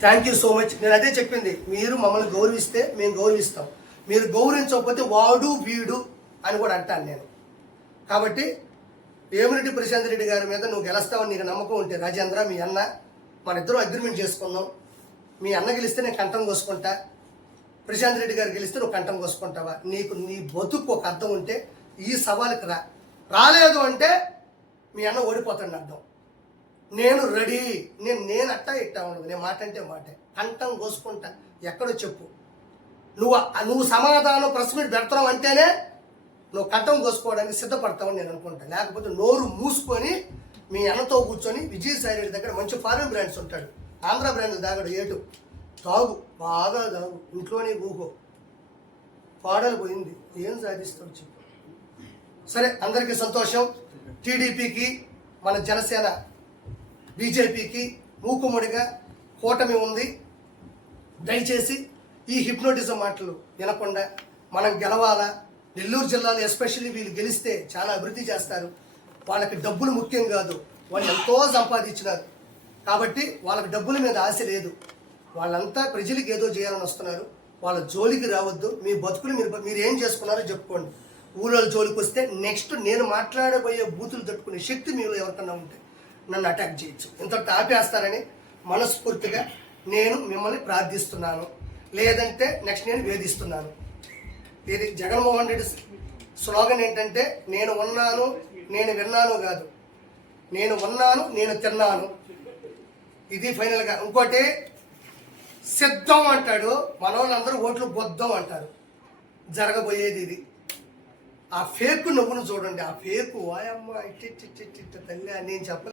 Thank you so much నేను అదే చెప్పింది. మీరు మమ్మల్ని గౌరవిస్తే మేము గౌరవిస్తాం. మీరు గౌరవించకపోతే వాడు వీడు అని కూడా అంటాను నేను. కాబట్టి వేమిరెడ్డి ప్రశాంత్ రెడ్డి గారి మీద నువ్వు గెలుస్తావని నీకు నమ్మకం ఉంటే రాజేంద్ర మీ అన్న మన ఇద్దరం అగ్రిమెంట్ చేసుకుందాం మీ అన్న గెలిస్తే నేను కంఠం కోసుకుంటా. ప్రశాంత్ రెడ్డి గారు గెలిస్తే నువ్వు కంఠం కోసుకుంటావా? నీకు నీ బతుకు ఒక అర్థం ఉంటే ఈ సవాలుకి రా. రాలేదు అంటే మీ అన్న ఓడిపోతాడు అర్థం. నేను రెడీ. నేను నేను అట్టా ఇట్టా ఉండదు నేను మాట అంటే మాటే. కంఠం కోసుకుంటా. ఎక్కడో చెప్పు. నువ్వు నువ్వు సమాధానం ప్రెస్ మీట్ పెడతావు అంటేనే నువ్వు కంఠం కోసుకోవడానికి సిద్ధపడతావని నేను అనుకుంటా. లేకపోతే నోరు మూసుకొని మీ అన్నతో కూర్చొని విజయసాయి రెడ్డి దగ్గర మంచి ఫారెన్ బ్రాండ్స్ ఉంటాడు ఆంధ్ర బ్రాండ్ తాగడు ఏటు. తాగు. బాగా తాగు. ఇంట్లోనే ఊహో పాడలు పోయింది. ఏం సాధిస్తావు చెప్పు. సరే అందరికీ సంతోషం. టీడీపీకి మన జనసేన బీజేపీకి మూకుముడిగా కూటమి ఉంది. దయచేసి ఈ హిప్నోటిజం మాటలు వినకుండా మనం గెలవాలా? నెల్లూరు జిల్లాలో ఎస్పెషల్లీ వీళ్ళు గెలిస్తే చాలా అభివృద్ధి చేస్తారు. వాళ్ళకి డబ్బులు ముఖ్యం కాదు. వాళ్ళు ఎంతో సంపాదించినారు. కాబట్టి వాళ్ళకి డబ్బుల మీద ఆశ లేదు. వాళ్ళంతా ప్రజలకు ఏదో చేయాలని వస్తున్నారు. వాళ్ళ జోలికి రావద్దు. మీ బతుకులు మీరు మీరు ఏం చేసుకున్నారో చెప్పుకోండి. ఊళ్ళో జోలికి వస్తే నెక్స్ట్ నేను మాట్లాడబోయే బూతులు తట్టుకునే శక్తి మీలో ఎవరికన్నా ఉంటే నన్ను అటాక్ చేయొచ్చు. ఇంతటి ఆపేస్తారని మనస్ఫూర్తిగా నేను మిమ్మల్ని ప్రార్థిస్తున్నాను. లేదంటే నెక్స్ట్ నేను వేధిస్తున్నాను. ఇది జగన్మోహన్ రెడ్డి స్లోగన్ ఏంటంటే నేను ఉన్నాను నేను విన్నాను కాదు. నేను ఉన్నాను నేను తిన్నాను. ఇది ఫైనల్గా ఇంకోటి సిద్ధం అంటాడు. మన వాళ్ళందరూ ఓట్లు బొద్ధం అంటారు. జరగబోయేది ఇది. ఆ ఫేక్ నువ్వును చూడండి. ఆ ఫేక్ వాయమ్మ ఇట్టి ఇట్టి తల్లి అని నేను చెప్పలేదు